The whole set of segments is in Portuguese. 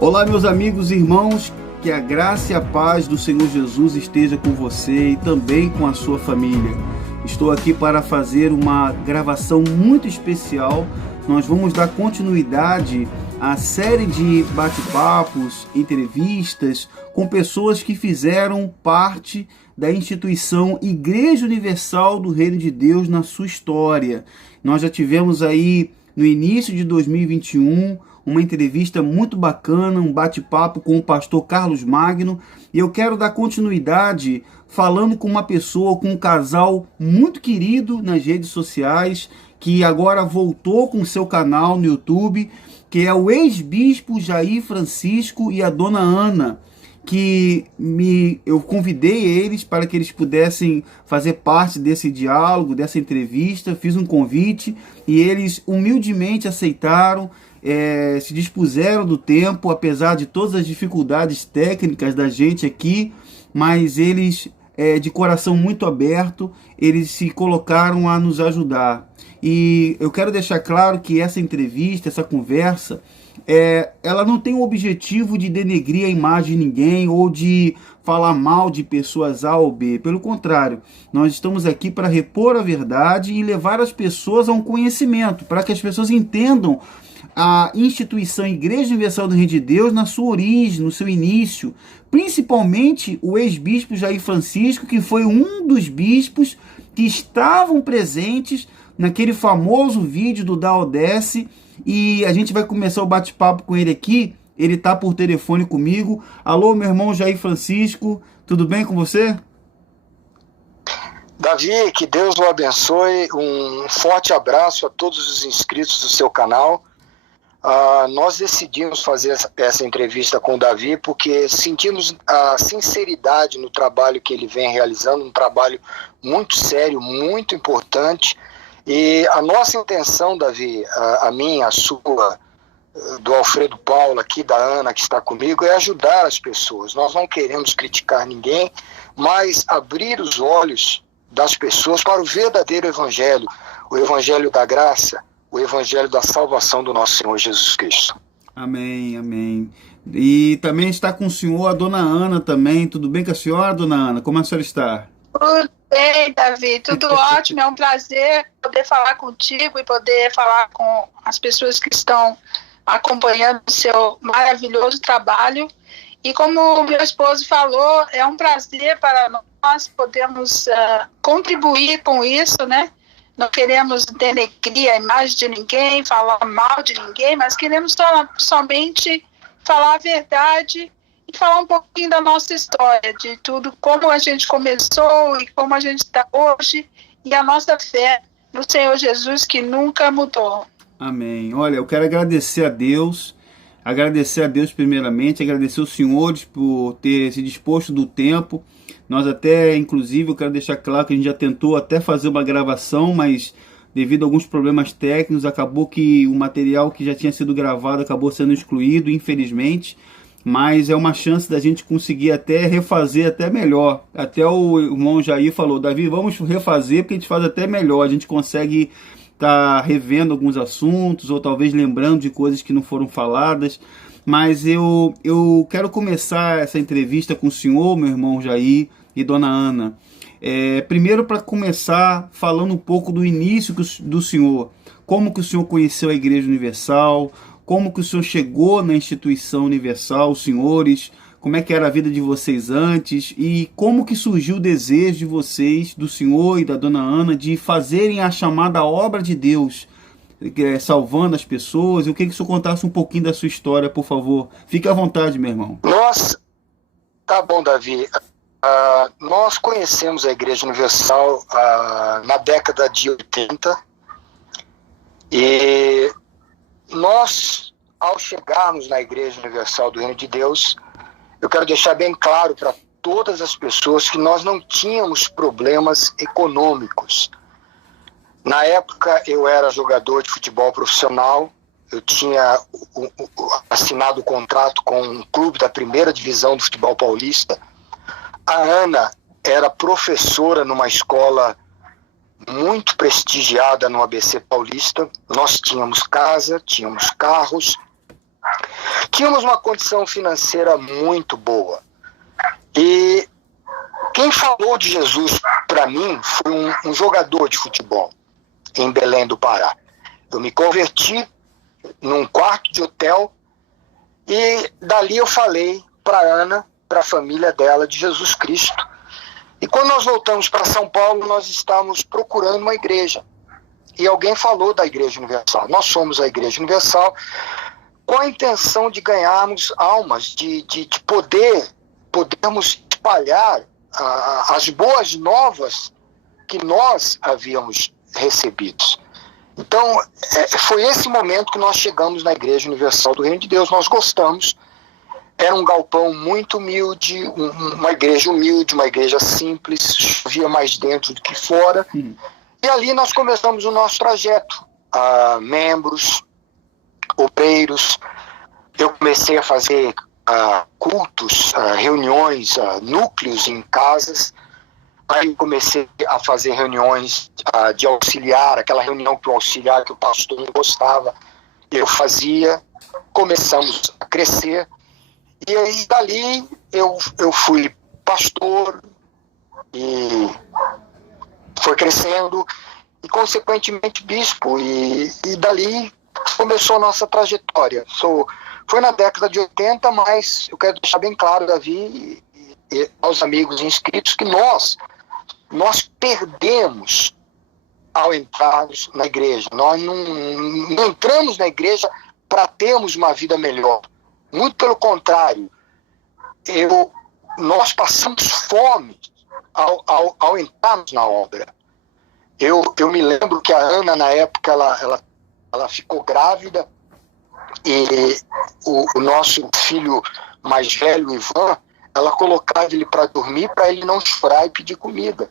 Olá, meus amigos e irmãos, que a graça e a paz do Senhor Jesus esteja com você e também com a sua família. Estou aqui para fazer uma gravação muito especial. Nós vamos dar continuidade à série de bate-papos, entrevistas com pessoas que fizeram parte da instituição Igreja Universal do Reino de Deus na sua história. Nós já tivemos aí no início de 2021 uma entrevista muito bacana, um bate-papo com o pastor Carlos Magno, e eu quero dar continuidade falando com uma pessoa, com um casal muito querido nas redes sociais, que agora voltou com seu canal no YouTube, que é o ex-bispo Jair Francisco e a dona Ana, que eu convidei eles para que eles pudessem fazer parte desse diálogo, dessa entrevista, fiz um convite e eles humildemente aceitaram, se dispuseram do tempo, apesar de todas as dificuldades técnicas da gente aqui, mas eles, de coração muito aberto, eles se colocaram a nos ajudar. E eu quero deixar claro que essa entrevista, essa conversa, ela não tem o objetivo de denegrir a imagem de ninguém ou de falar mal de pessoas A ou B. Pelo contrário, nós estamos aqui para repor a verdade e levar as pessoas a um conhecimento, para que as pessoas entendam a instituição Igreja Universal do Reino de Deus na sua origem, no seu início, principalmente o ex-bispo Jair Francisco, que foi um dos bispos que estavam presentes naquele famoso vídeo do Da Odesse, e a gente vai começar o bate-papo com ele aqui. Ele está por telefone comigo. Alô, meu irmão Jair Francisco, tudo bem com você? Davi, que Deus o abençoe, um forte abraço a todos os inscritos do seu canal. Nós decidimos fazer essa entrevista com o Davi porque sentimos a sinceridade no trabalho que ele vem realizando, um trabalho muito sério, muito importante. E a nossa intenção, Davi, a minha, a sua, do Alfredo Paulo, aqui da Ana, que está comigo, é ajudar as pessoas. Nós não queremos criticar ninguém, mas abrir os olhos das pessoas para o verdadeiro evangelho, o evangelho da graça, o evangelho da salvação do nosso Senhor Jesus Cristo. Amém, amém. E também está com o senhor a dona Ana também. Tudo bem com a senhora, dona Ana? Como a senhora está? Tudo bem, Davi, tudo ótimo, é um prazer poder falar contigo e poder falar com as pessoas que estão acompanhando o seu maravilhoso trabalho. E como o meu esposo falou, é um prazer para nós podermos contribuir com isso, né? Não queremos denegrir a imagem de ninguém, falar mal de ninguém, mas queremos somente falar a verdade e falar um pouquinho da nossa história, de tudo, como a gente começou e como a gente está hoje, e a nossa fé no Senhor Jesus que nunca mudou. Amém. Olha, eu quero agradecer a Deus primeiramente, agradecer os senhores por ter se disposto do tempo. Nós até, inclusive, eu quero deixar claro que a gente já tentou até fazer uma gravação, mas devido a alguns problemas técnicos, acabou que o material que já tinha sido gravado acabou sendo excluído, infelizmente. Mas é uma chance da gente conseguir até refazer até melhor. Até o irmão Jair falou, Davi, vamos refazer porque a gente faz até melhor. A gente consegue estar revendo alguns assuntos ou talvez lembrando de coisas que não foram faladas. Mas eu quero começar essa entrevista com o senhor, meu irmão Jair e dona Ana. Primeiro, para começar falando um pouco do início do senhor. Como que o senhor conheceu a Igreja Universal? Como que o senhor chegou na instituição universal, os senhores? Como é que era a vida de vocês antes? E como que surgiu o desejo de vocês, do senhor e da dona Ana, de fazerem a chamada obra de Deus, salvando as pessoas? Eu queria que o senhor contasse um pouquinho da sua história, por favor. Fique à vontade, meu irmão. Tá bom, Davi. Nós conhecemos a Igreja Universal na década de 80 e nós, ao chegarmos na Igreja Universal do Reino de Deus, eu quero deixar bem claro para todas as pessoas que nós não tínhamos problemas econômicos. Na época, eu era jogador de futebol profissional, eu tinha assinado o contrato com um clube da primeira divisão do futebol paulista. A Ana era professora numa escola muito prestigiada no ABC Paulista. Nós tínhamos casa, tínhamos carros, tínhamos uma condição financeira muito boa. E quem falou de Jesus para mim foi um jogador de futebol em Belém do Pará. Eu me converti num quarto de hotel e dali eu falei para Ana, para a família dela, de Jesus Cristo. E quando nós voltamos para São Paulo, nós estávamos procurando uma igreja. E alguém falou da Igreja Universal. Nós somos a Igreja Universal com a intenção de ganharmos almas, de podermos espalhar as boas novas que nós havíamos recebido. Então, foi esse momento que nós chegamos na Igreja Universal do Reino de Deus. Nós gostamos. Era um galpão muito humilde, uma igreja humilde, uma igreja simples, chovia mais dentro do que fora. E ali nós começamos o nosso trajeto. Membros, obreiros. Eu comecei a fazer cultos, reuniões, núcleos em casas. Aí comecei a fazer reuniões de auxiliar, aquela reunião que o auxiliar, que o pastor não gostava, eu fazia. Começamos a crescer. E aí dali eu fui pastor e foi crescendo e consequentemente bispo. E dali começou a nossa trajetória. Foi na década de 80, mas eu quero deixar bem claro, Davi, e aos amigos inscritos, que nós perdemos ao entrarmos na igreja. Nós não entramos na igreja para termos uma vida melhor. Muito pelo contrário. Nós passamos fome ao entrarmos na obra. Eu me lembro que a Ana, na época, ela ficou grávida e o nosso filho mais velho, Ivan, ela colocava ele para dormir para ele não chorar e pedir comida.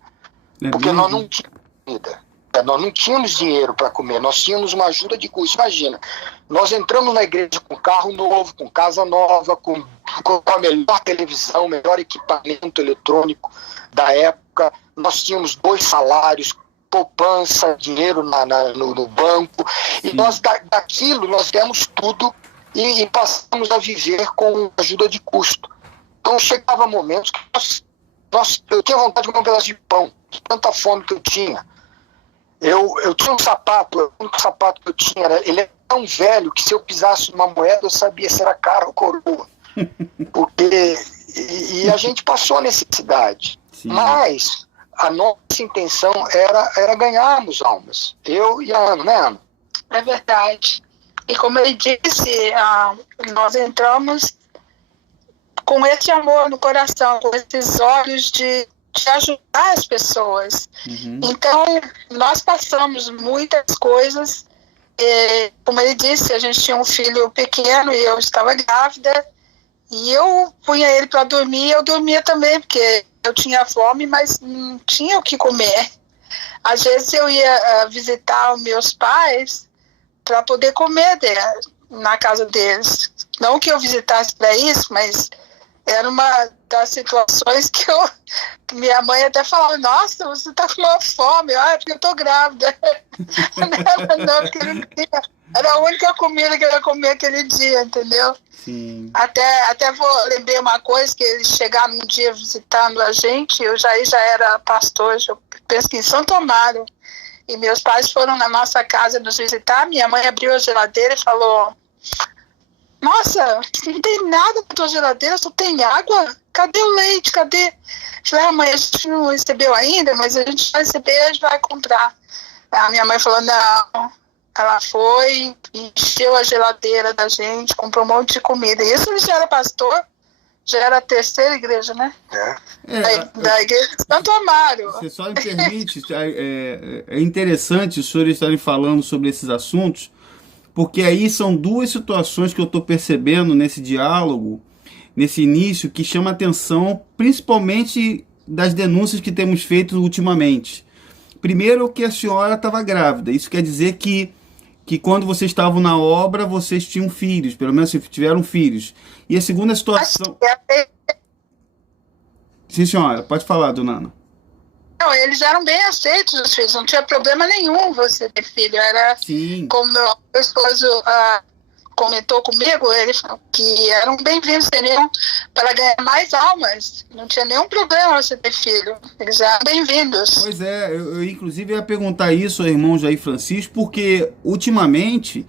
Porque nós não tínhamos comida. Nós não tínhamos dinheiro para comer, nós tínhamos uma ajuda de custo. Imagina, nós entramos na igreja com carro novo, com casa nova, com a melhor televisão, o melhor equipamento eletrônico da época. Nós tínhamos 2 salários, poupança, dinheiro no banco. E nós, daquilo, nós demos tudo e passamos a viver com ajuda de custo. Então chegava momentos que eu tinha vontade de comer um pedaço de pão, de tanta fome que eu tinha. Eu tinha um sapato, o único sapato que eu tinha, ele era tão velho que se eu pisasse numa moeda eu sabia se era cara ou coroa. E a gente passou necessidade. Sim. Mas a nossa intenção era ganharmos almas. Eu e a Ana, né, Ana? É verdade. E como ele disse, nós entramos com esse amor no coração, com esses olhos de ajudar as pessoas. Então, nós passamos muitas coisas. Como ele disse, a gente tinha um filho pequeno e eu estava grávida. E eu punha ele para dormir, eu dormia também, porque eu tinha fome, mas não tinha o que comer. Às vezes eu ia visitar os meus pais para poder comer na casa deles. Não que eu visitasse para isso, mas era uma das situações que minha mãe até falava: nossa, você está com uma fome. Porque eu estou grávida. Não, porque não tinha. Era a única comida que eu ia comer aquele dia, entendeu? Sim. Até lembrei uma coisa, que eles chegaram um dia visitando a gente, eu já era pastor, eu penso que em Santo Amaro, e meus pais foram na nossa casa nos visitar. Minha mãe abriu a geladeira e falou: nossa, não tem nada na tua geladeira, só tem água? Cadê o leite? Cadê? Eu falei: mãe, a gente não recebeu ainda, mas a gente vai receber, a gente vai comprar. A minha mãe falou: não. Ela foi, encheu a geladeira da gente, comprou um monte de comida. E isso ele já era pastor, já era a 3ª igreja, né? Da igreja de Santo Amaro. Você só me permite, é interessante os senhores estarem falando sobre esses assuntos, porque aí são 2 situações que eu estou percebendo nesse diálogo, nesse início, que chama atenção, principalmente das denúncias que temos feito ultimamente. Primeiro, que a senhora estava grávida. Isso quer dizer que quando vocês estavam na obra, vocês tinham filhos, pelo menos tiveram filhos. E a segunda situação... Sim, senhora, pode falar, dona Ana. Não, eles eram bem aceitos, os filhos, não tinha problema nenhum você ter filho. Era Sim. Como meu esposo comentou comigo, ele falou que eram bem-vindos, seriam para ganhar mais almas. Não tinha nenhum problema você ter filho. Eles eram bem-vindos. Pois é, eu inclusive ia perguntar isso ao irmão Jair Francisco, porque ultimamente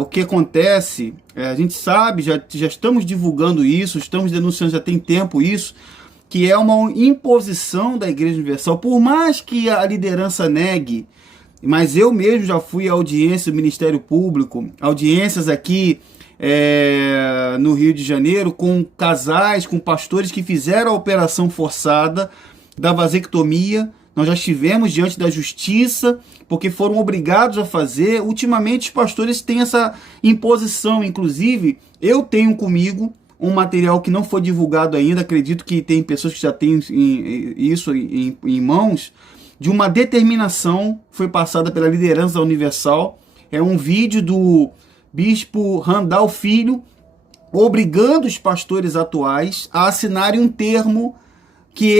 o que acontece, a gente sabe, já estamos divulgando isso, estamos denunciando já tem tempo isso, que é uma imposição da Igreja Universal, por mais que a liderança negue. Mas eu mesmo já fui à audiência do Ministério Público, audiências aqui no Rio de Janeiro, com casais, com pastores que fizeram a operação forçada da vasectomia. Nós já estivemos diante da justiça, porque foram obrigados a fazer. Ultimamente os pastores têm essa imposição, inclusive eu tenho comigo um material que não foi divulgado ainda, acredito que tem pessoas que já têm isso em mãos, de uma determinação foi passada pela liderança da Universal. É um vídeo do bispo Randall Filho obrigando os pastores atuais a assinarem um termo que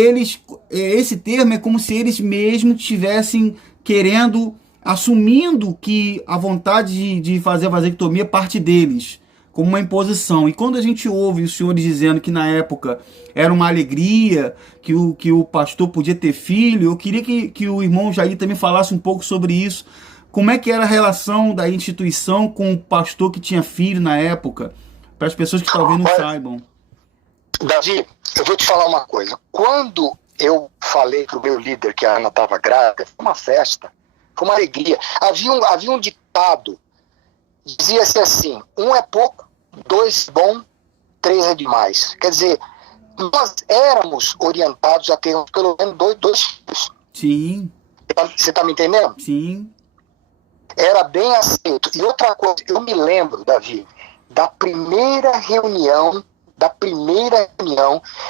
esse termo é como se eles mesmos estivessem querendo, assumindo que a vontade de fazer a vasectomia parte deles, como uma imposição. E quando a gente ouve os senhores dizendo que na época era uma alegria, que o pastor podia ter filho, eu queria que o irmão Jair também falasse um pouco sobre isso. Como é que era a relação da instituição com o pastor que tinha filho na época, para as pessoas que talvez não saibam. Davi, eu vou te falar uma coisa. Quando eu falei pro meu líder que a Ana estava grávida, foi uma festa, foi uma alegria. Havia um ditado, dizia-se assim: 1 é pouco, 2 é bom, 3 é demais. Quer dizer, nós éramos orientados a ter pelo menos dois filhos. Sim. Você está me entendendo? Sim. Era bem aceito. E outra coisa, eu me lembro, Davi, da primeira reunião,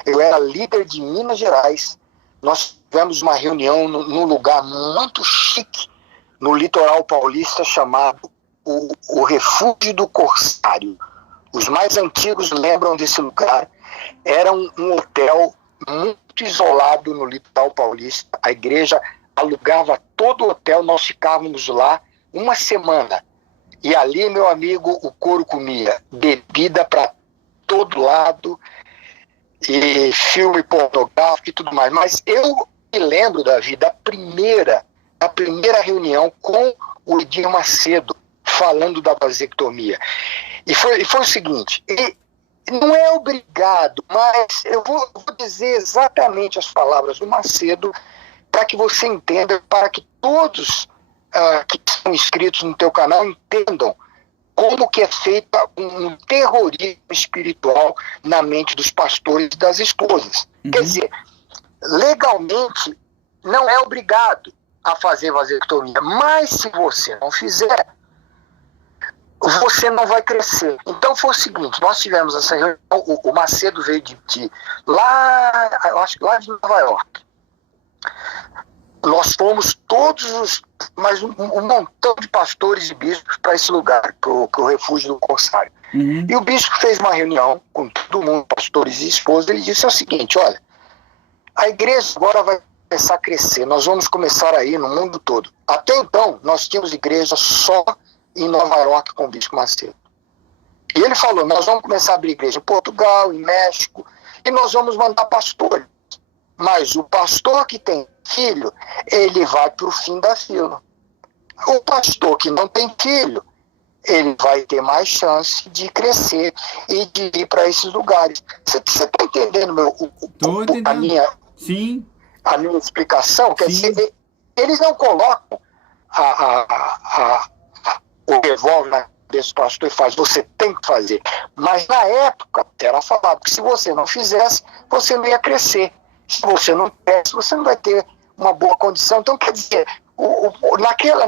eu era líder de Minas Gerais, nós tivemos uma reunião num lugar muito chique, no litoral paulista, chamado o Refúgio do Corsário. Os mais antigos lembram desse lugar. Era um hotel muito isolado no litoral paulista. A igreja alugava todo o hotel, nós ficávamos lá uma semana. E ali, meu amigo, o couro comia bebida para todo lado, e filme pornográfico e tudo mais. Mas eu me lembro, Davi, da primeira reunião com o Edir Macedo, falando da vasectomia. E foi o seguinte, não é obrigado, mas eu vou dizer exatamente as palavras do Macedo para que você entenda, para que todos que estão inscritos no teu canal entendam como que é feita um terrorismo espiritual na mente dos pastores e das esposas. Quer dizer, legalmente não é obrigado a fazer vasectomia, mas se você não fizer, você não vai crescer. Então foi o seguinte, nós tivemos essa reunião, o Macedo veio lá, eu acho que lá de Nova York. Nós fomos mas um montão de pastores e bispos para esse lugar, para o Refúgio do Corsário. E o bispo fez uma reunião com todo mundo, pastores e esposas. Ele disse o seguinte: olha, a igreja agora vai começar a crescer, nós vamos começar a ir no mundo todo. Até então, nós tínhamos igreja só em Nova York com o bispo Macedo. E ele falou: nós vamos começar a abrir igreja em Portugal, em México, e nós vamos mandar pastores. Mas o pastor que tem filho, ele vai para o fim da fila. O pastor que não tem filho, ele vai ter mais chance de crescer e de ir para esses lugares. Você está entendendo Sim. A minha explicação? Quer dizer, eles não colocam o revólver na cabeça do pastor e faz, você tem que fazer. Mas na época era falado que se você não fizesse, você não ia crescer. Se você não cresce, você não vai ter uma boa condição. Então, quer dizer,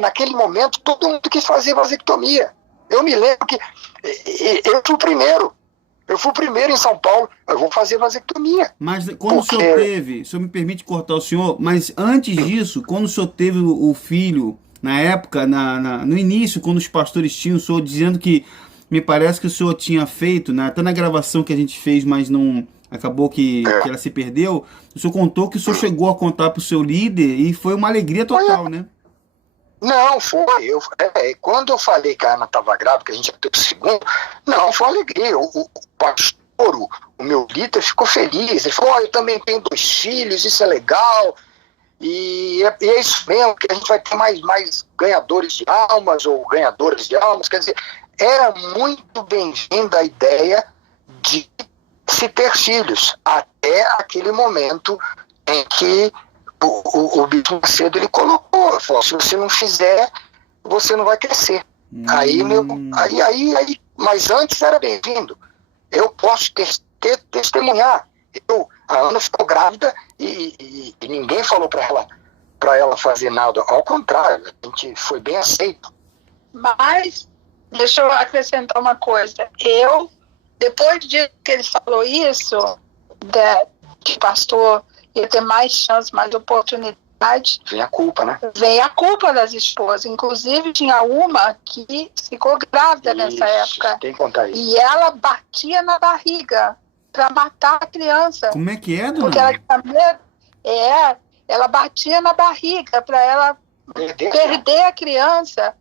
naquele momento, todo mundo quis fazer vasectomia. Eu me lembro que eu fui o primeiro. Eu fui o primeiro em São Paulo, eu vou fazer vasectomia. Mas quando o senhor teve, o senhor me permite cortar o senhor, mas antes disso, quando o senhor teve o filho, na época, no início, quando os pastores tinham, o senhor dizendo que, me parece que o senhor tinha feito, até na gravação que a gente fez, mas não... acabou que ela se perdeu, o senhor contou que o senhor chegou a contar para o seu líder e foi uma alegria total, né? Não, foi. Quando eu falei que a Ana estava grávida, que a gente ia ter o segundo, não, foi uma alegria. O pastor, o meu líder, ficou feliz. Ele falou, eu também tenho 2 filhos, isso é legal. E é isso mesmo, que a gente vai ter mais ganhadores de almas ou ganhadoras de almas. Quer dizer, era muito bem-vinda a ideia de se ter filhos, até aquele momento em que o Bispo Macedo ele colocou, falou, se você não fizer, você não vai crescer. Aí, mas antes era bem-vindo. Eu posso testemunhar. A Ana ficou grávida e ninguém falou para ela fazer nada. Ao contrário, a gente foi bem aceito. Mas, deixa eu acrescentar uma coisa. Depois de que ele falou isso, que o pastor ia ter mais chance, mais oportunidade. Vem a culpa, né? Vem a culpa das esposas. Inclusive, tinha uma que ficou grávida nessa época. Tem que contar isso. E ela batia na barriga para matar a criança. Como é que é, dona? Porque ela tinha medo. Ela batia na barriga para ela perder a criança,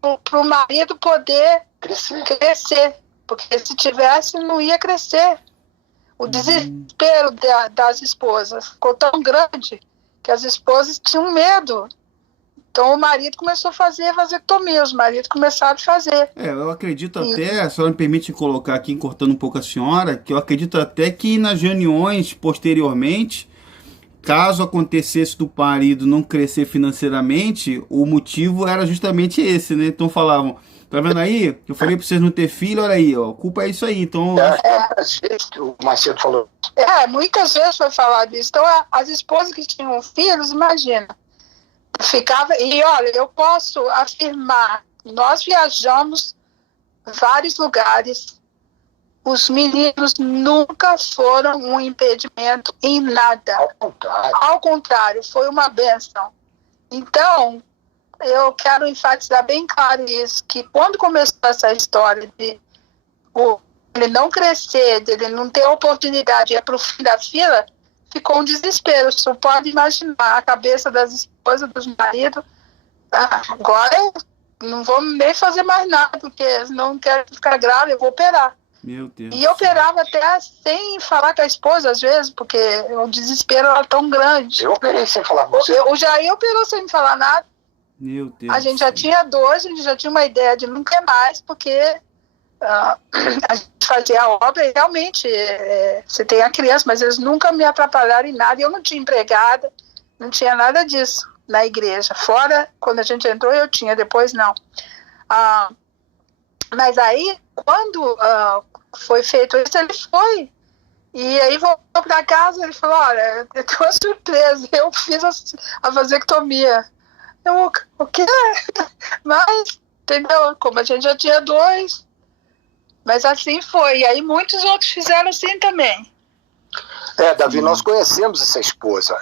para o marido poder crescer. Porque se tivesse, não ia crescer. O desespero das esposas ficou tão grande que as esposas tinham medo. Então o marido começou a fazer vasectomia, os maridos começaram a fazer. Eu acredito até, a senhora me permite colocar aqui, cortando um pouco a senhora, que eu acredito até que nas reuniões posteriormente, caso acontecesse do marido não crescer financeiramente, o motivo era justamente esse, né? Então falavam, tá vendo aí? Eu falei pra vocês não ter filho, olha aí, ó, a culpa é isso aí. Então, às vezes o Macedo falou. Muitas vezes foi falado isso. Então, as esposas que tinham filhos, imagina, ficava. E olha, eu posso afirmar, nós viajamos vários lugares, os meninos nunca foram um impedimento em nada. Ao contrário, foi uma bênção. Então, eu quero enfatizar bem claro isso, que quando começou essa história de ele não crescer, de ele não ter oportunidade de ir para o fim da fila, ficou um desespero. Você pode imaginar a cabeça das esposas, dos maridos. Agora eu não vou nem fazer mais nada, porque não quero ficar grávida, eu vou operar. Meu Deus. E eu operava até sem falar com a esposa, às vezes, porque o desespero era tão grande. Eu operei sem falar com você. O Jair operou sem me falar nada. Meu Deus. A gente já tinha 2, a gente já tinha uma ideia de não ter mais, porque a gente fazia a obra e realmente você tem a criança, mas eles nunca me atrapalharam em nada. E eu não tinha empregada, não tinha nada disso na igreja. Fora, quando a gente entrou, eu tinha, depois não. Mas aí, quando foi feito isso, ele foi. E aí voltou para casa, ele falou, olha, eu tenho uma surpresa, eu fiz a vasectomia. O quê? Mas, entendeu? Como a gente já tinha 2, mas assim foi. E aí muitos outros fizeram assim também. Davi, nós conhecemos essa esposa.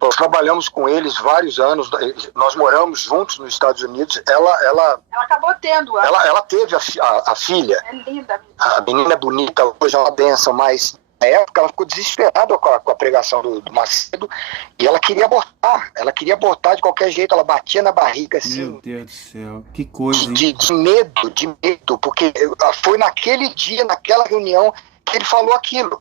Nós trabalhamos com eles vários anos, nós moramos juntos nos Estados Unidos. Ela acabou tendo. Ela teve a filha. É linda. A menina é bonita, hoje é uma bênção, mas na época ela ficou desesperada com a pregação do Macedo e ela queria abortar. Ela queria abortar de qualquer jeito, ela batia na barriga assim. Meu Deus do céu, que coisa, hein? De medo, porque foi naquele dia, naquela reunião, que ele falou aquilo.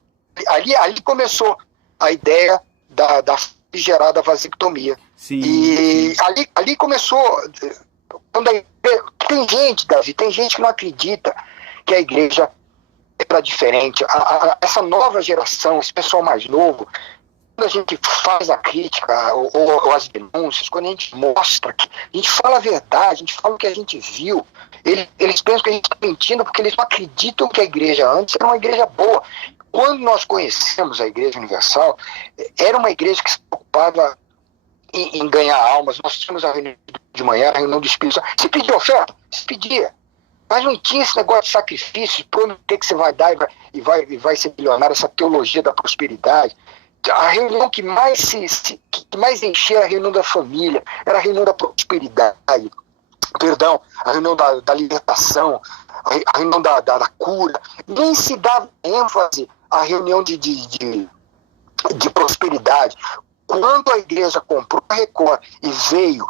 Ali começou a ideia da gerada vasectomia. Sim, e sim. Ali começou. Tem gente, Davi, tem gente que não acredita que a igreja era diferente. Essa nova geração, esse pessoal mais novo, quando a gente faz a crítica ou as denúncias, quando a gente mostra, a gente fala a verdade, a gente fala o que a gente viu, eles pensam que a gente está mentindo porque eles não acreditam que a igreja antes era uma igreja boa. Quando nós conhecemos a Igreja Universal, era uma igreja que se preocupava em ganhar almas. Nós tínhamos a reunião de manhã, a reunião do Espírito Santo. Se pedia oferta? Se pedia. Mas não tinha esse negócio de sacrifício, de prometer que você vai dar e vai ser milionário, essa teologia da prosperidade. A reunião que mais enchia era a reunião da família, era a reunião da prosperidade, a reunião da libertação, a reunião da cura. Nem se dava ênfase à reunião de prosperidade. quando a igreja comprou a Record e veio,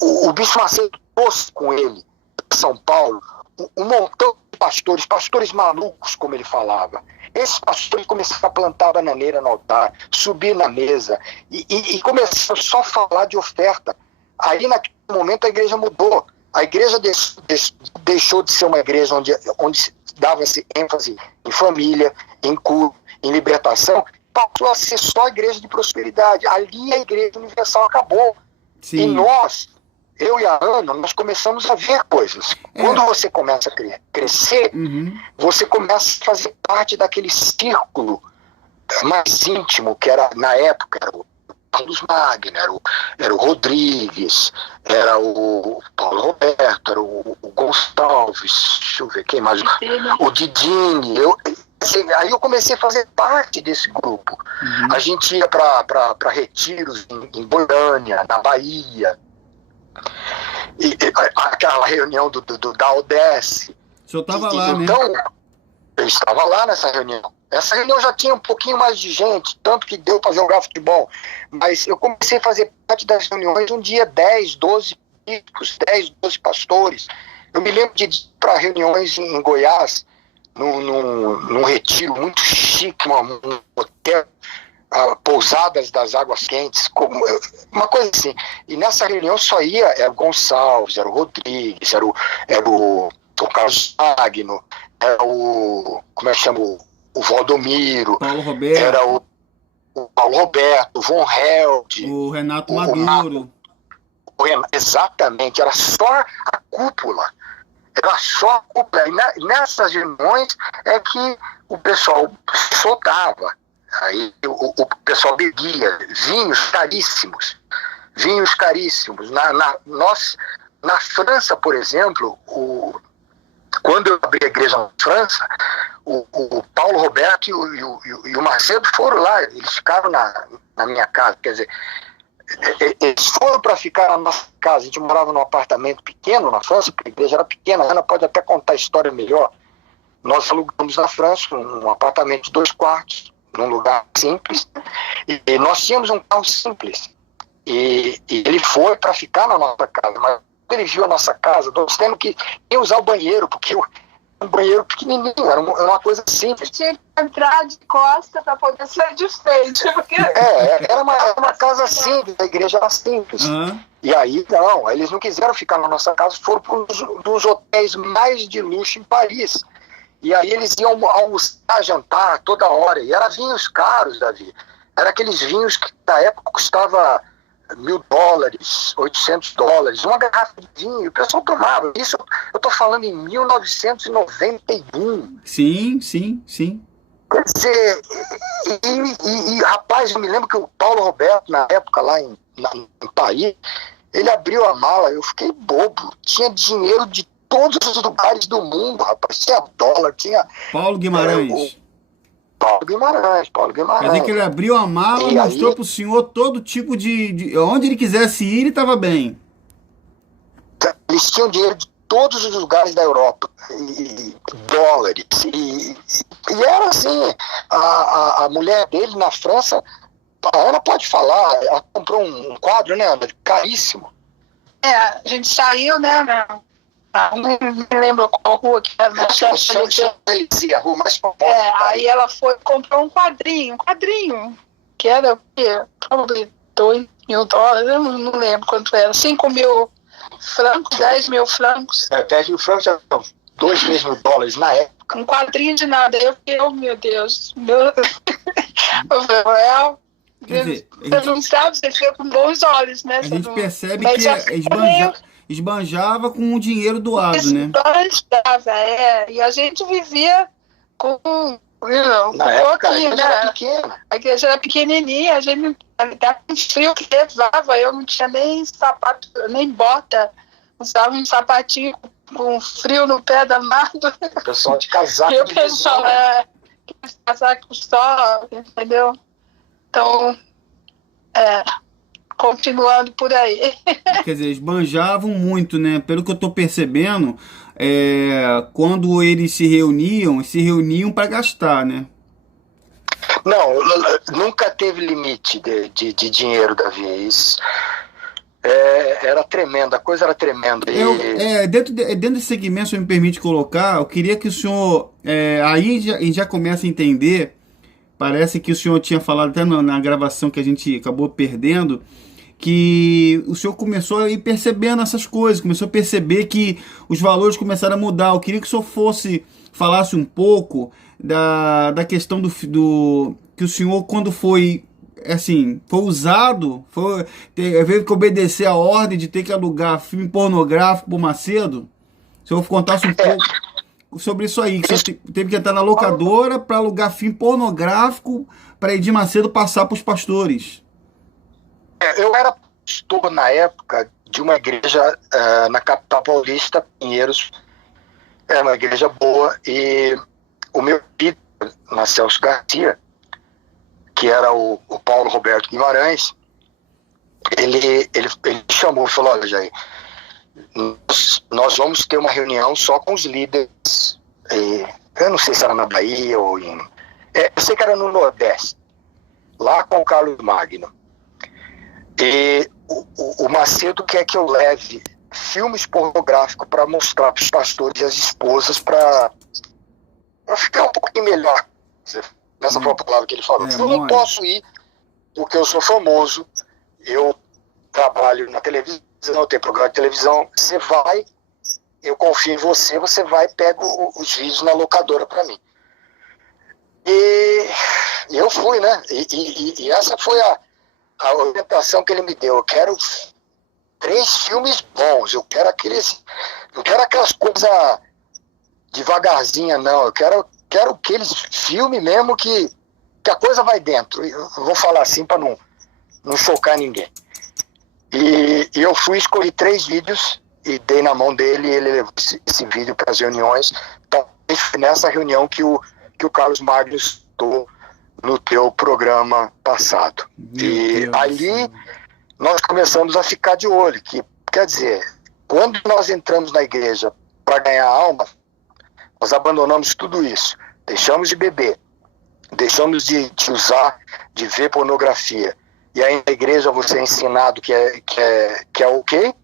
o Bispo Macedo trouxe com ele para São Paulo um montão de pastores malucos, como ele falava. Esses pastores começaram a plantar bananeira no altar, subir na mesa e começaram só a falar de oferta. Aí, naquele momento, a igreja mudou. A igreja deixou de ser uma igreja onde dava-se ênfase em família, em cura, em libertação, passou a ser só a igreja de prosperidade. Ali a igreja universal acabou. Sim. E nós, eu e a Ana, nós começamos a ver coisas. Quando você começa a crescer, você começa a fazer parte daquele círculo mais íntimo, que era, na época, era o Carlos Magno, era o Rodrigues, era o Paulo Roberto, era o Gonçalves, deixa eu ver quem mais, o Didini. Aí eu comecei a fazer parte desse grupo. A gente ia para retiros em Goiânia, na Bahia, e aquela reunião da ODS. O senhor estava lá, né? Então, eu estava lá nessa reunião. Essa reunião já tinha um pouquinho mais de gente, tanto que deu para jogar futebol. Mas eu comecei a fazer parte das reuniões um dia, 10, 12 bispos, 10, 12 pastores. Eu me lembro de ir para reuniões em Goiás, num retiro muito chique, um hotel, pousadas das águas quentes, uma coisa assim. E nessa reunião só era o Gonçalves, era o Rodrigues, era o Carlos Magno, era como é que chama, o Valdomiro, Paulo Roberto, era o Paulo Roberto, o Von Held, o Renato Maduro. Exatamente, era só a cúpula. Era só a cúpula. E nessas reuniões é que o pessoal soltava. Aí o pessoal bebia vinhos caríssimos. Na França, por exemplo, quando eu abri a igreja na França, o Paulo Roberto e o Macedo foram lá, eles ficaram na minha casa, quer dizer, eles foram para ficar na nossa casa. A gente morava num apartamento pequeno na França, porque a igreja era pequena. A Ana pode até contar a história melhor. Nós alugamos na França um apartamento de 2 quartos, num lugar simples, e nós tínhamos um carro simples. E ele foi para ficar na nossa casa, mas quando ele viu a nossa casa, nós temos que ir usar o banheiro, porque um banheiro pequenininho, era uma coisa simples. Tinha que entrar de costa para poder sair de frente. Porque... era uma casa simples, a igreja era simples. E aí, não, eles não quiseram ficar na nossa casa, foram para um dos hotéis mais de luxo em Paris. E aí eles iam almoçar, jantar toda hora. E eram vinhos caros, Davi. Era aqueles vinhos que na época custava $1.000, $800, uma garrafa de vinho, e o pessoal tomava. Isso eu estou falando em 1991. Sim. Quer dizer, rapaz, eu me lembro que o Paulo Roberto, na época lá em Paris, ele abriu a mala, eu fiquei bobo. Tinha dinheiro de todos os lugares do mundo, rapaz. Tinha dólar, tinha... Paulo Guimarães. Paulo Guimarães. Quer dizer que ele abriu a mala e mostrou para o senhor todo tipo de... Onde ele quisesse ir, ele estava bem. Eles tinham dinheiro de todos os lugares da Europa, e dólares. E era assim, a mulher dele na França, a Ana pode falar, ela comprou um quadro, né, Ana? Caríssimo. A gente saiu, né, não me lembro qual rua que era, mas a rua mais famosa. Aí ela comprou um quadrinho, que era o quê? Talvez $2.000, eu não lembro quanto era, 5.000 francos, 10.000 francos. 10.000 francos eram $2.000 na época. Um quadrinho de nada, eu fiquei, oh meu Deus, você não sabe, você fica com bons olhos, né? A gente percebe que esbanjava com o dinheiro doado, né? Esbanjava, e a gente vivia com pouquinho, né? A igreja era pequenininha, a gente dava um frio que levava, eu não tinha nem sapato, nem bota, usava um sapatinho com frio no pé danado. O pessoal de casaco. E o pessoal, casaco só, entendeu? Então, continuando por aí. Quer dizer, esbanjavam muito, né? Pelo que eu tô percebendo, quando eles se reuniam para gastar, né? Não, nunca teve limite de dinheiro, Davi. Isso era tremendo, a coisa era tremenda. Dentro desse segmento, se me permite colocar, eu queria que o senhor, aí já começa a entender, parece que o senhor tinha falado até na gravação que a gente acabou perdendo, que o senhor começou a ir percebendo essas coisas, começou a perceber que os valores começaram a mudar. Eu queria que o senhor falasse um pouco da questão do que o senhor, quando foi usado, veio que obedecer a ordem de ter que alugar filme pornográfico por Macedo. Se eu contasse um pouco sobre isso aí, que você teve que entrar na locadora para alugar filme pornográfico para Edir Macedo passar para os pastores. Eu era pastor na época de uma igreja na capital paulista, Pinheiros. É uma igreja boa, e o meu filho, Celso Garcia, que era o Paulo Roberto Guimarães, ele chamou e falou: olha, Jair, nós vamos ter uma reunião só com os líderes, eu não sei se era na Bahia ou eu sei que era no Nordeste, lá com o Carlos Magno. E o Macedo quer que eu leve filmes pornográficos para mostrar para os pastores e as esposas para ficar um pouquinho melhor. Essa foi a palavra que ele falou. Eu não posso ir porque eu sou famoso, eu trabalho na televisão, eu tenho programa de televisão. Você vai, eu confio em você, você vai e pega os vídeos na locadora para mim. E eu fui, né? E essa foi a orientação que ele me deu. Eu quero 3 filmes bons, eu quero aquelas coisas devagarzinha, não. Eu quero aqueles filmes mesmo que a coisa vai dentro. Eu vou falar assim para não chocar ninguém. E eu escolhi 3 vídeos e dei na mão dele, e ele levou esse vídeo para as reuniões. Então, foi nessa reunião que o Carlos Magno estou no teu programa passado. E ali nós começamos a ficar de olho, que quer dizer, quando nós entramos na igreja para ganhar alma, nós abandonamos tudo isso, deixamos de beber, deixamos de usar, de ver pornografia, e aí na igreja você é ensinado que é ok,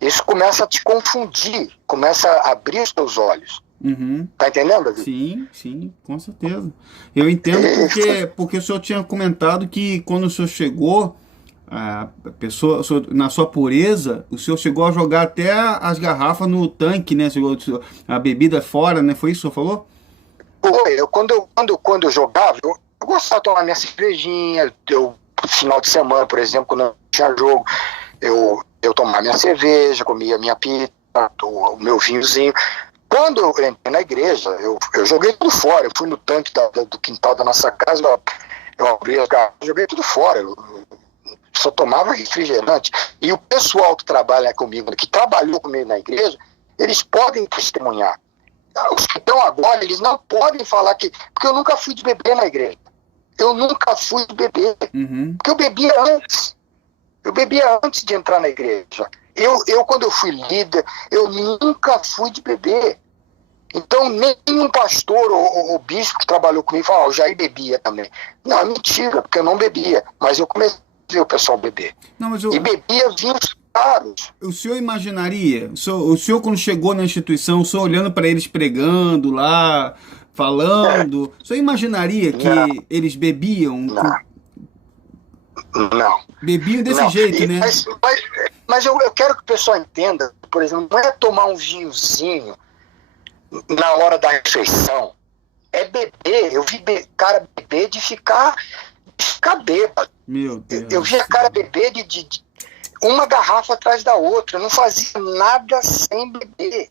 isso começa a te confundir, começa a abrir os teus olhos. Uhum. Tá entendendo, Davi? Sim, com certeza. Eu entendo porque o senhor tinha comentado que quando o senhor chegou, a pessoa, na sua pureza, o senhor chegou a jogar até as garrafas no tanque, né? A bebida fora, né? Foi isso que o senhor falou? Quando eu jogava, eu gostava de tomar minha cervejinha. Final de semana, por exemplo, quando não tinha jogo, eu tomava minha cerveja, comia minha pizza, o meu vinhozinho. Quando eu entrei na igreja, eu joguei tudo fora. Eu fui no tanque do quintal da nossa casa, eu abri as garrafas, joguei tudo fora. Eu só tomava refrigerante. E o pessoal que trabalha comigo, que trabalhou comigo na igreja, eles podem testemunhar. Os que estão agora, eles não podem falar porque eu nunca fui de beber na igreja. Eu nunca fui de beber. Uhum. Porque eu bebia antes. Eu bebia antes de entrar na igreja. Quando eu fui líder, eu nunca fui de beber. Então, nenhum pastor ou bispo que trabalhou comigo falou: o Jair bebia também. Não, é mentira, porque eu não bebia. Mas eu comecei a ver o pessoal beber. E bebia vinhos caros. O senhor imaginaria, o senhor quando chegou na instituição, o senhor olhando para eles pregando lá, falando, o senhor imaginaria que eles bebiam? Não. Bebiam desse jeito, né? Mas eu quero que o pessoal entenda, por exemplo, não é tomar um vinhozinho na hora da refeição, é beber. Eu vi cara beber de ficar bêbado. Meu Deus. Eu vi a cara beber de uma garrafa atrás da outra. Eu não fazia nada sem beber.